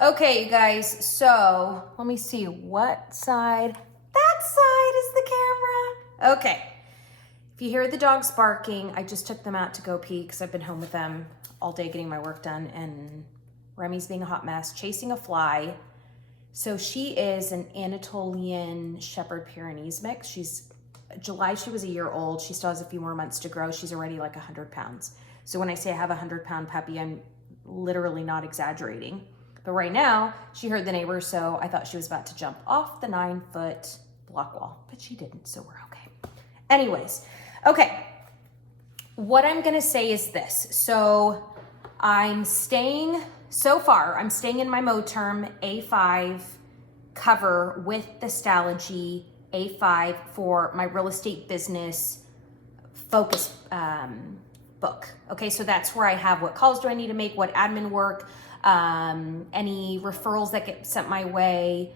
Okay, you guys, so let me see what side. That side is the camera. Okay. If you hear the dogs barking, I just took them out to go pee because I've been home with them all day getting my work done, and Remy's being a hot mess, chasing a fly. So she is an Anatolian Shepherd Pyrenees mix. July, she was a year old. She still has a few more months to grow. She's already like 100 pounds. So when I say I have a 100-pound puppy, I'm literally not exaggerating. But right now, she heard the neighbors, so I thought she was about to jump off the 9-foot block wall, but she didn't, so we're okay. Anyways, okay, what I'm gonna say is this. So I'm staying in my Moterm A5 cover with the Stalogy A5 for my real estate business focus book. Okay, so that's where I have what calls do I need to make, what admin work, any referrals that get sent my way,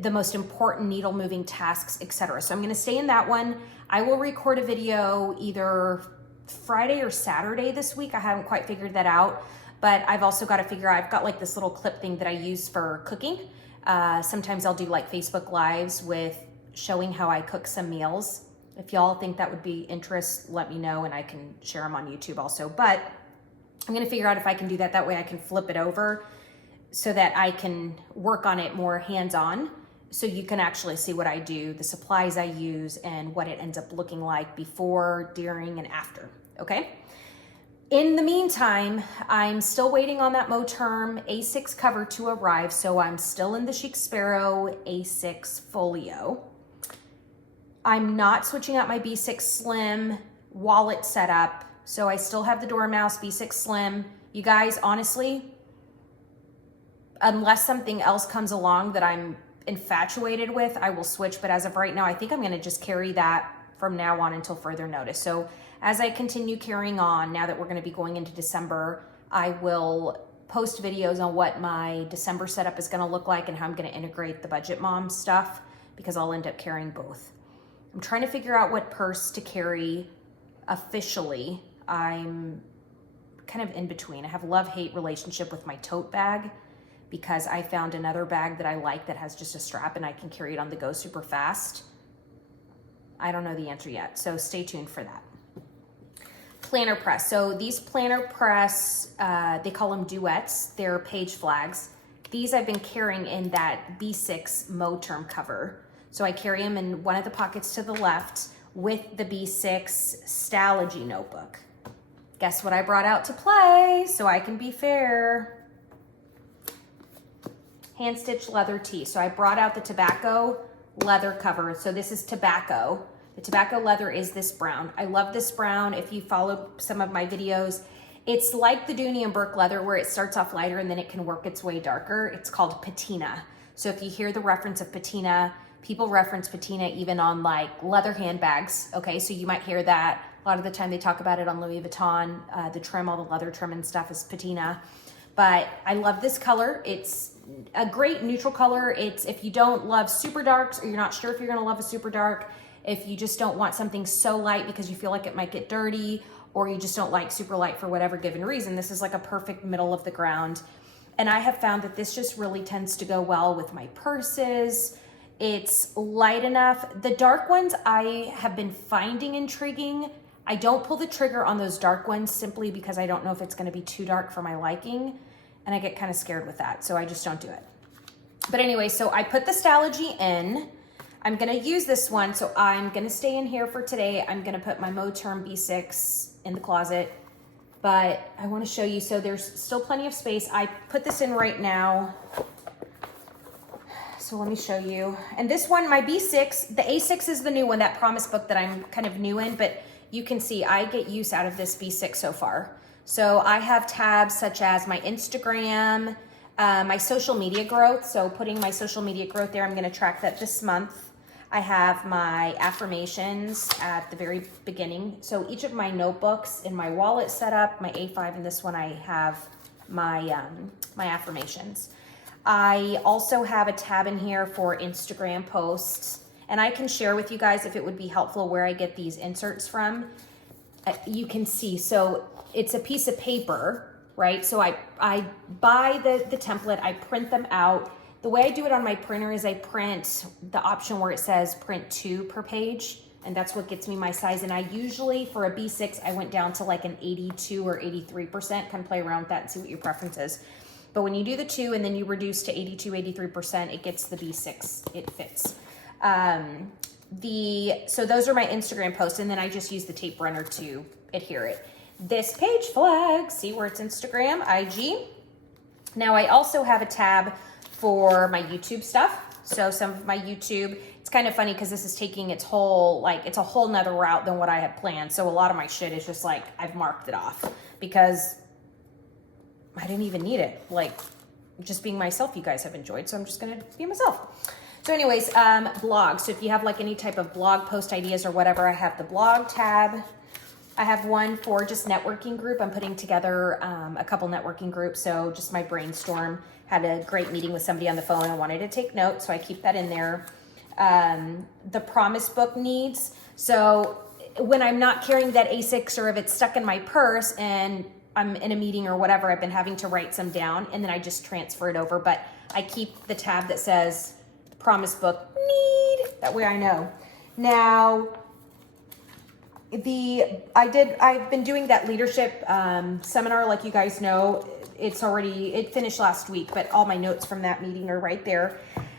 the most important needle moving tasks, etc. So I'm going to stay in that one. I will record a video either Friday or Saturday this week. I haven't quite figured that out, but I've also got to figure out, I've got like this little clip thing that I use for cooking. Sometimes I'll do like Facebook Lives with showing how I cook some meals. If y'all think that would be interest, let me know and I can share them on YouTube also. But I'm going to figure out if I can do that. That way I can flip it over so that I can work on it more hands-on, so you can actually see what I do, the supplies I use, and what it ends up looking like before, during, and after, okay? In the meantime, I'm still waiting on that Moterm A6 cover to arrive, so I'm still in the Chic Sparrow A6 Folio. I'm not switching out my B6 Slim wallet setup, so I still have the Dormouse B6 Slim. You guys, honestly, unless something else comes along that I'm infatuated with, I will switch. But as of right now, I think I'm going to just carry that from now on until further notice. So as I continue carrying on, now that we're going to be going into December, I will post videos on what my December setup is going to look like and how I'm going to integrate the Budget Mom stuff, because I'll end up carrying both. I'm trying to figure out what purse to carry officially. I'm kind of in between. I have a love-hate relationship with my tote bag because I found another bag that I like that has just a strap and I can carry it on the go super fast. I don't know the answer yet, so stay tuned for that. Planner press. So these planner press, they call them duets. They're page flags. These I've been carrying in that B6 Moterm cover. So I carry them in one of the pockets to the left with the B6 Stalogy notebook. Guess what I brought out to play so I can be fair? HanstitchedLeatherT. So I brought out the tobacco leather cover. So this is tobacco. The tobacco leather is this brown. I love this brown. If you followed some of my videos, it's like the Dooney and Burke leather where it starts off lighter and then it can work its way darker. It's called patina. So if you hear the reference of patina, people reference patina even on like leather handbags, okay? So you might hear that. A lot of the time they talk about it on Louis Vuitton. The trim, all the leather trim and stuff is patina. But I love this color. It's a great neutral color. It's, if you don't love super darks or you're not sure if you're gonna love a super dark, if you just don't want something so light because you feel like it might get dirty, or you just don't like super light for whatever given reason, this is like a perfect middle of the ground. And I have found that this just really tends to go well with my purses. It's light enough. The dark ones I have been finding intriguing. I don't pull the trigger on those dark ones simply because I don't know if it's gonna be too dark for my liking, and I get kind of scared with that, so I just don't do it. But anyway, so I put the Stalogy in. I'm gonna use this one, so I'm gonna stay in here for today. I'm gonna put my Moterm B6 in the closet, but I wanna show you, so there's still plenty of space. I put this in right now. So let me show you. And this one, my B6, the A6 is the new one, that promise book that I'm kind of new in, but you can see I get use out of this B6 so far. So I have tabs such as my Instagram, my social media growth. So putting my social media growth there, I'm gonna track that this month. I have my affirmations at the very beginning. So each of my notebooks in my wallet setup, my A5 and this one, I have my, my affirmations. I also have a tab in here for Instagram posts, and I can share with you guys if it would be helpful where I get these inserts from. You can see, so it's a piece of paper, right? So I buy the template, I print them out. The way I do it on my printer is I print the option where it says print 2 per page, and that's what gets me my size. And I usually, for a B6, I went down to like an 82 or 83%, kind of play around with that and see what your preference is. But when you do the 2 and then you reduce to 82, 83%, it gets the B6, it fits. So those are my Instagram posts, and then I just use the tape runner to adhere it. This page flag, see where it's Instagram, IG. Now I also have a tab for my YouTube stuff. So some of my YouTube, it's kind of funny because this is taking its whole, like, it's a whole nother route than what I had planned. So a lot of my shit is just like, I've marked it off because I didn't even need it. Like, just being myself, you guys have enjoyed, so I'm just gonna be myself. So anyways, blogs. So if you have like any type of blog post ideas or whatever, I have the blog tab. I have one for just networking group. I'm putting together a couple networking groups. So just my brainstorm. Had a great meeting with somebody on the phone. I wanted to take notes, so I keep that in there. The promise book needs. So when I'm not carrying that A6 or if it's stuck in my purse and I'm in a meeting or whatever, I've been having to write some down and then I just transfer it over. But I keep the tab that says promise book need. That way I know. Now, I've been doing that leadership seminar, like you guys know. It finished last week, but all my notes from that meeting are right there.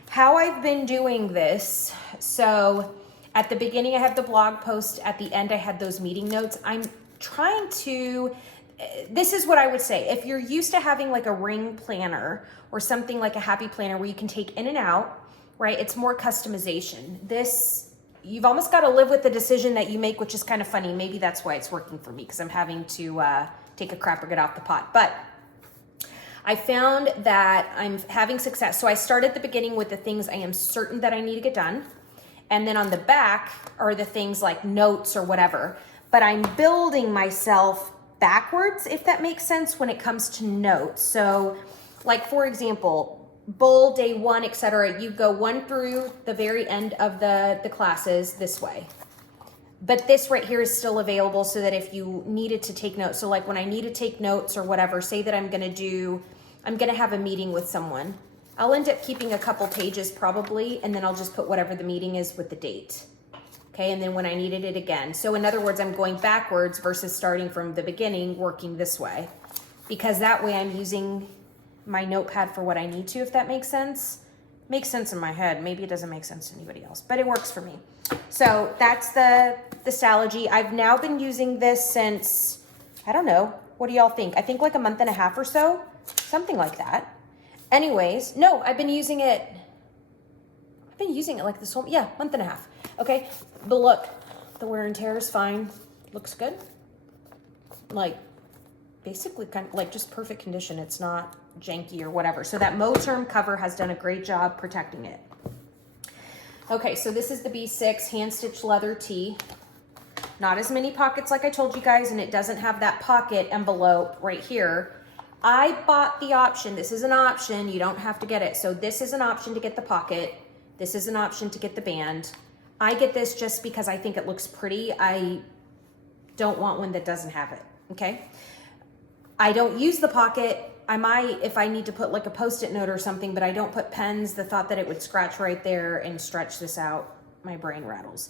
How I've been doing this, so at the beginning I have the blog post, at the end I had those meeting notes. I'm trying to, this is what I would say, if you're used to having like a ring planner or something like a happy planner where you can take in and out, right? It's more customization. This, you've almost got to live with the decision that you make, which is kind of funny. Maybe that's why it's working for me, because I'm having to take a crap or get off the pot. But I found that I'm having success. So I start at the beginning with the things I am certain that I need to get done. And then on the back are the things like notes or whatever. But I'm building myself backwards, if that makes sense, when it comes to notes. So like, for example, bull, day 1, etc. You go 1 through the very end of the classes this way. But this right here is still available so that if you needed to take notes, so like when I need to take notes or whatever, say that I'm gonna have a meeting with someone, I'll end up keeping a couple pages probably, and then I'll just put whatever the meeting is with the date. Okay, and then when I needed it again. So in other words, I'm going backwards versus starting from the beginning, working this way. Because that way I'm using my notepad for what I need to, if that makes sense. Makes sense in my head. Maybe it doesn't make sense to anybody else, but it works for me. So that's the Stalogy. I've now been using this since, I don't know, what do y'all think? I think like a month and a half or so, something like that. Anyways, no, I've been using it like this whole, month and a half. Okay, but look, the wear and tear is fine. Looks good. Like, basically kind of like just perfect condition. It's not janky or whatever. So that Moterm cover has done a great job protecting it. Okay, so this is the B6 HanstitchedLeatherT. Not as many pockets like I told you guys, and it doesn't have that pocket envelope right here. I bought the option. This is an option. You don't have to get it. So this is an option to get the pocket. This is an option to get the band. I get this just because I think it looks pretty. I don't want one that doesn't have it, okay? I don't use the pocket. I might if I need to put like a Post-it note or something, but I don't put pens. The thought that it would scratch right there and stretch this out, my brain rattles.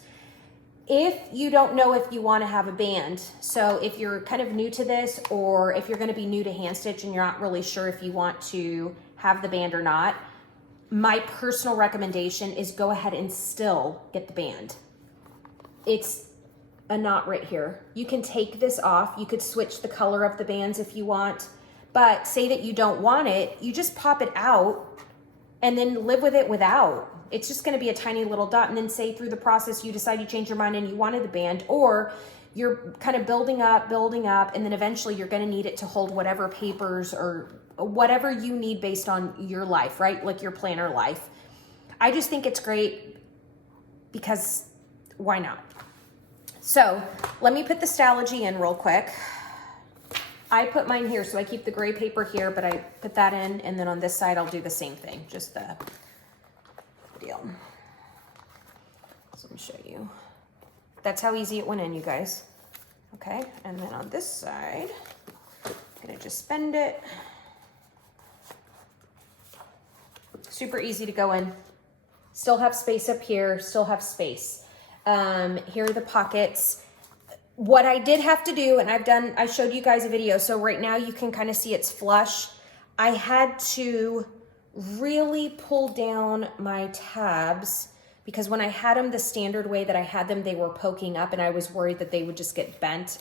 If you don't know if you want to have a band, so if you're kind of new to this, or if you're going to be new to hand stitch and you're not really sure if you want to have the band or not, my personal recommendation is go ahead and still get the band. It's a knot right here. You can take this off. You could switch the color of the bands if you want, but say that you don't want it, you just pop it out and then live with it without. It's just going to be a tiny little dot, and then say through the process you decide you change your mind and you wanted the band, or you're kind of building up, and then eventually you're going to need it to hold whatever papers or whatever you need based on your life, right? Like your planner life. I just think it's great because why not? So let me put the Stalogy in real quick. I put mine here, so I keep the gray paper here, but I put that in, and then on this side I'll do the same thing, just the deal. So let me show you. That's how easy it went in, you guys. Okay, and then on this side, I'm gonna just bend it. Super easy to go in. Still have space up here, still have space. Here are the pockets. What I did have to do, and I showed you guys a video, so right now you can kind of see it's flush. I had to really pull down my tabs because when I had them the standard way that I had them, they were poking up and I was worried that they would just get bent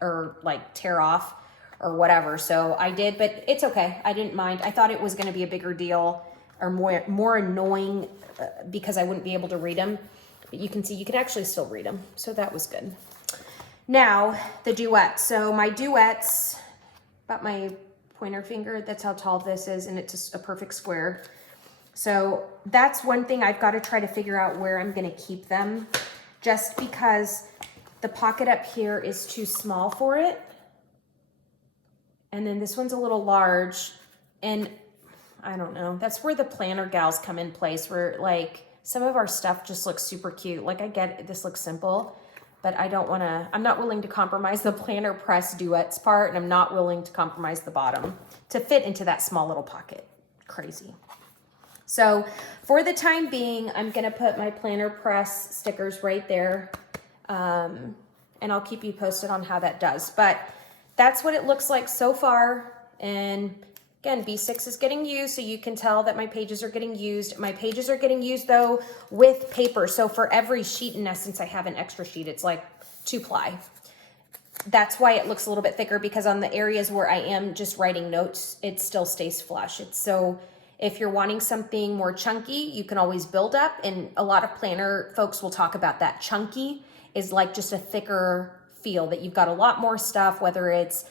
or like tear off or whatever. So I did, but it's okay. I didn't mind. I thought it was going to be a bigger deal or more annoying because I wouldn't be able to read them. But you can see you can actually still read them. So that was good. Now the duet. So my duets, about my pointer finger, that's how tall this is, and it's just a perfect square. So that's one thing I've got to try to figure out where I'm going to keep them, just because the pocket up here is too small for it. And then this one's a little large, and I don't know, that's where the planner gals come in place, where like some of our stuff just looks super cute. Like I get it, this looks simple, but I'm not willing to compromise the planner press duets part, and I'm not willing to compromise the bottom to fit into that small little pocket. Crazy. So for the time being, I'm gonna put my planner press stickers right there, and I'll keep you posted on how that does. But that's what it looks like so far. And again, B6 is getting used, so you can tell that my pages are getting used. My pages are getting used though with paper. So for every sheet, in essence, I have an extra sheet. It's like 2-ply. That's why it looks a little bit thicker, because on the areas where I am just writing notes, it still stays flush. So if you're wanting something more chunky, you can always build up. And a lot of planner folks will talk about that. Chunky is like just a thicker feel, that you've got a lot more stuff, whether it's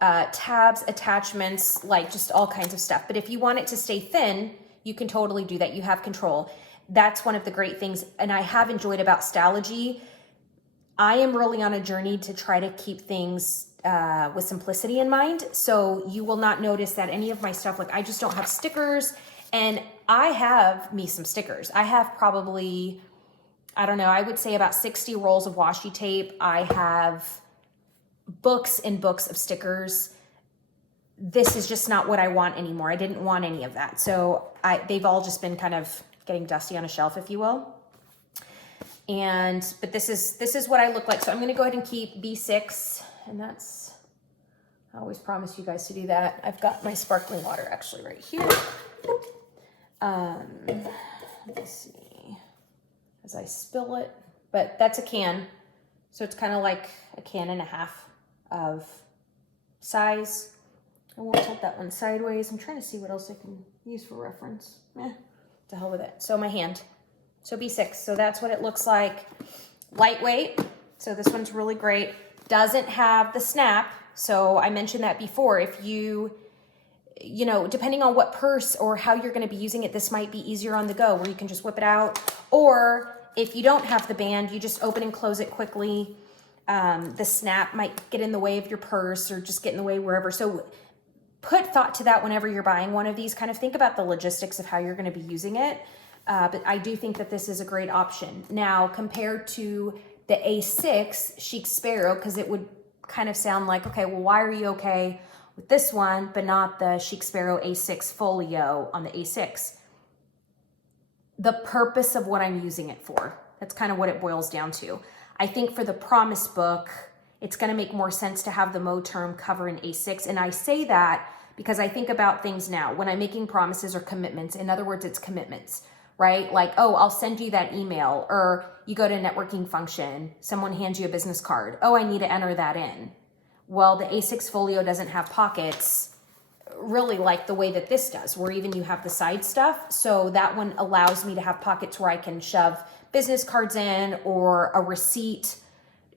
tabs, attachments, like just all kinds of stuff. But if you want it to stay thin, you can totally do that. You have control. That's one of the great things, and I have enjoyed about Stalogy. I am really on a journey to try to keep things with simplicity in mind. So you will not notice that any of my stuff, like I just don't have stickers, and I have me some stickers. I have probably, I don't know, I would say about 60 rolls of washi tape. I have books and books of stickers. This is just not what I want anymore. I didn't want any of that. So they've all just been kind of getting dusty on a shelf, if you will. But this is what I look like. So I'm going to go ahead and keep B6, and that's, I always promise you guys to do that. I've got my sparkling water actually right here. Let me see as I spill it, but that's a can. So it's kind of like a can and a half of size. I won't tilt that one sideways. I'm trying to see what else I can use for reference. To hell with it. So my hand. So B6. So that's what it looks like. Lightweight. So this one's really great. Doesn't have the snap. So I mentioned that before. If you know, depending on what purse or how you're going to be using it, this might be easier on the go, where you can just whip it out. Or if you don't have the band, you just open and close it quickly. The snap might get in the way of your purse or just get in the way wherever. So put thought to that whenever you're buying one of these. Kind of think about the logistics of how you're going to be using it. But I do think that this is a great option. Now, compared to the A6 Chic Sparrow, because it would kind of sound like, okay, well, why are you okay with this one, but not the Chic Sparrow A6 Folio on the A6? The purpose of what I'm using it for. That's kind of what it boils down to. I think for the promise book, it's going to make more sense to have the Mo term cover in A6. And I say that because I think about things now when I'm making promises or commitments. In other words, it's commitments, right? Like, oh, I'll send you that email, or you go to a networking function, someone hands you a business card. Oh, I need to enter that in. Well, the A6 Folio doesn't have pockets really like the way that this does, where even you have the side stuff. So that one allows me to have pockets where I can shove business cards in, or a receipt,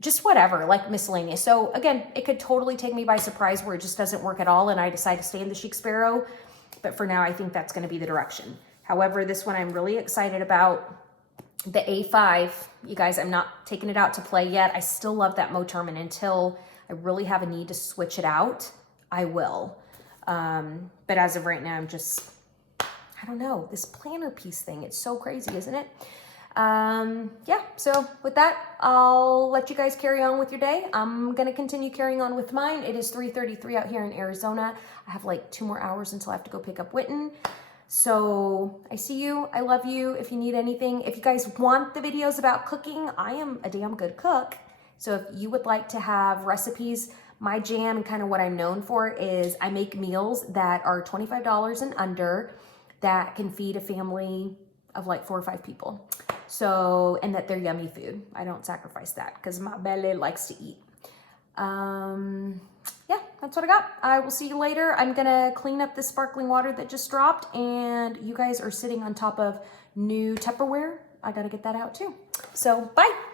just whatever, like miscellaneous. So again, it could totally take me by surprise where it just doesn't work at all and I decide to stay in the Chic Sparrow. But for now, I think that's going to be the direction. However, this one I'm really excited about. The A5, you guys, I'm not taking it out to play yet. I still love that Mo term, and until I really have a need to switch it out, I will. But as of right now, I'm just, I don't know, this planner piece thing, it's so crazy, isn't it? Yeah, so with that, I'll let you guys carry on with your day. I'm going to continue carrying on with mine. It is 3:33 out here in Arizona. I have like 2 more hours until I have to go pick up Witten. So I see you. I love you. If you need anything, if you guys want the videos about cooking, I am a damn good cook. So if you would like to have recipes, my jam and kind of what I'm known for is I make meals that are $25 and under that can feed a family of like 4 or 5 people. So, and that they're yummy food. I don't sacrifice that because my belly likes to eat. Yeah, that's what I got. I will see you later. I'm gonna clean up this sparkling water that just dropped, and you guys are sitting on top of new Tupperware. I gotta get that out too. So, bye.